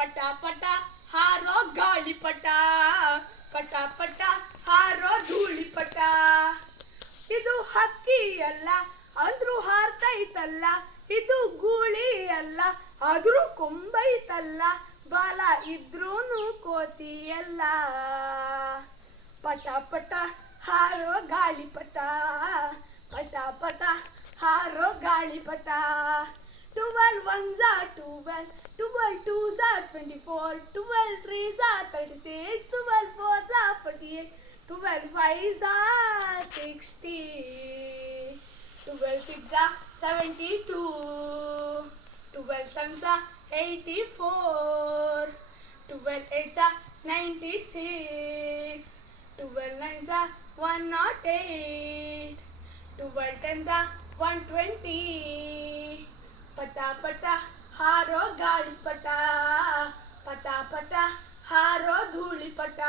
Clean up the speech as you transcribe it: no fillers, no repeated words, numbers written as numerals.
ಪಟ ಪಟ ಹಾರೋ ಗಾಳಿಪಟ, ಪಟ ಪಟ ಹಾರೋ ಧೂಳಿಪಟ. ಇದು ಹಕ್ಕಿ ಅಲ್ಲ ಅಂದ್ರೂ ಹಾರ್ತೈತಲ್ಲ, ಇದು ಗೂಳಿ ಅಲ್ಲ ಆದ್ರೂ ಕೊಂಬೈತಲ್ಲ, ಬಾಲ ಇದ್ರೂನು ಕೋತಿಯಲ್ಲ. ಪಟ ಪಟ ಹಾರೋ ಗಾಳಿಪಟ, ಪಟ ಪಟ ಹಾರೋ ಗಾಳಿಪಟ. 12 ones are 12, 12 twos are 24, 12 threes are 36, 12 fours are 48, 12 fives are 60, 12 six are 72, 12 sevens are 84, 12 eights are 96, 12 nines are 108, 12 tens are 120. ಪಟ ಪಟ ಹಾರೋ ಗಾಳಿಪಟ, ಪಟ ಪಟ ಹಾರೋ ಧೂಳಿಪಟ.